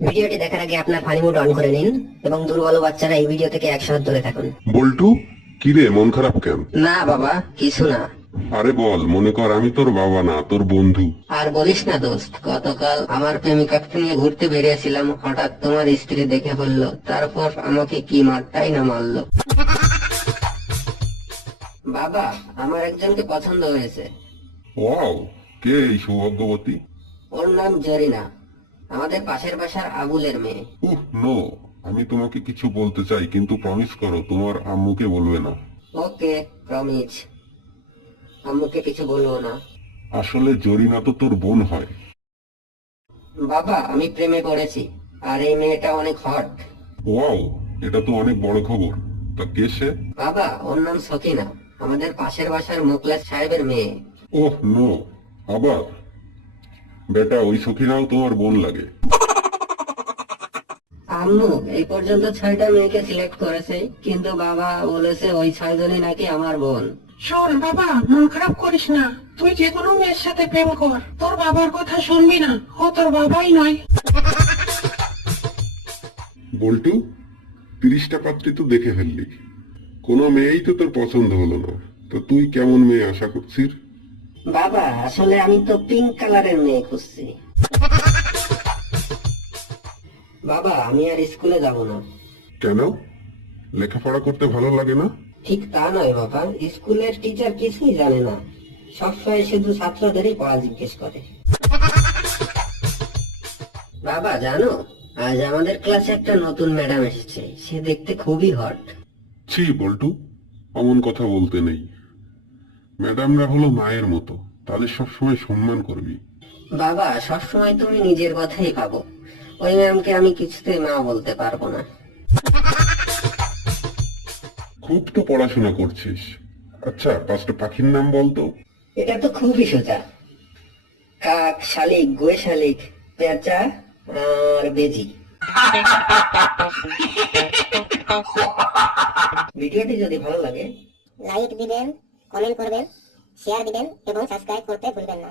ভিডিওটি দেখার আগে আপনার ফানি মোড অন করে নিন এবং দুর্বল বাচ্চারা এই ভিডিও থেকে 100 হাত দূরে থাকুন। বল্টু, কিরে মন খারাপ কেন? না বাবা, কিছু না। আরে বল, মনে কর আমি তোর বাবা না, তোর বন্ধু। আর বলিস না দোস্ত, গতকাল আমার প্রেমিকাকে নিয়ে ঘুরতে বেরিয়েছিলাম, হঠাৎ তোমার স্ত্রী দেখে ফেললো, তারপর আমাকে কি মারটাই না মারলো। বাবা, আমার একজনকে পছন্দ হয়েছে। ওয়াও, কে এই সৌভাগ্যবতী? ওর নাম জরিনা, আমাদের পাশের বাসার আবুলের মেয়ে। উহ নো, আমি তোমাকে কিছু বলতে চাই, কিন্তু প্রমিস করো তোমার আম্মুকে বলবে না। ওকে, প্রমিস। আম্মুকে কিছু বলবো না। আসলে জরিনা তো তোর বোন হয়। বাবা, আমি প্রেমে পড়েছি, আর এই মেয়েটা অনেক হট। ওয়াও, এটা তো অনেক বড় খবর। তা কে সে? বাবা, ওর নাম সকিনা, আমাদের পাশের বাসার মোকলেস সাহেবের মেয়ে। ওহ নো, আবার? বেটা, ওই সখিনাও তোমার বোন লাগে। আম্মু এই পর্যন্ত 6টা মেয়েকে সিলেক্ট করেছে, কিন্তু বাবা বলেছে ওই 6জনই নাকি আমার বোন। শোন বাবা, মন খারাপ করিস না। তুই যে কোনো মেয়ের সাথে প্রেম কর, তোর বাবার কথা শুনবি না, ও তোর বাবাই নয়। বল্টু, 30টা পাত্রী তো দেখে ফেললি, কোনো মেয়েই তো তোর পছন্দ হলো না। তো তুই কেমন মেয়ে আশা করছিস? বাবা, আসলে আমি তো পিঙ্ক কালারের মেয়ে খুঁজছি। বাবা, আমি আর স্কুলে যাব না। কেন? লেখাপড়া করতে ভালো লাগে না? ঠিক তা নয় বাবা, স্কুলের টিচার কিছুই জানে না, সবসময় শুধু ছাত্রদেরই পড়া জিজ্ঞেস করে। বাবা জানো, আজ আমাদের ক্লাসে একটা নতুন ম্যাডাম এসেছে, সে দেখতে খুবই হট। ছি বল্টু, অমন কথা বলতে নেই। ম্যাডামরা হলো মায়ের মতো, তাদের সবসময় সম্মান করবি। বাবা, সবসময় তুমি নিজের কথাই ভাবো, ওই ম্যামকে আমি কিছুতেই মা বলতে পারবো না। খুব তো পড়াশোনা করছিস। আচ্ছা, 5টা পাখির নাম বলতো। এটা তো খুবই সোজা, কাক, শালিক, গোয়ে শালিক, পেঁচা আর বেজি। ভিডিওটি যদি ভালো লাগে লাইক দিবেন, কমেন্ট করবেন, শেয়ার দিবেন এবং সাবস্ক্রাইব করতে ভুলবেন না।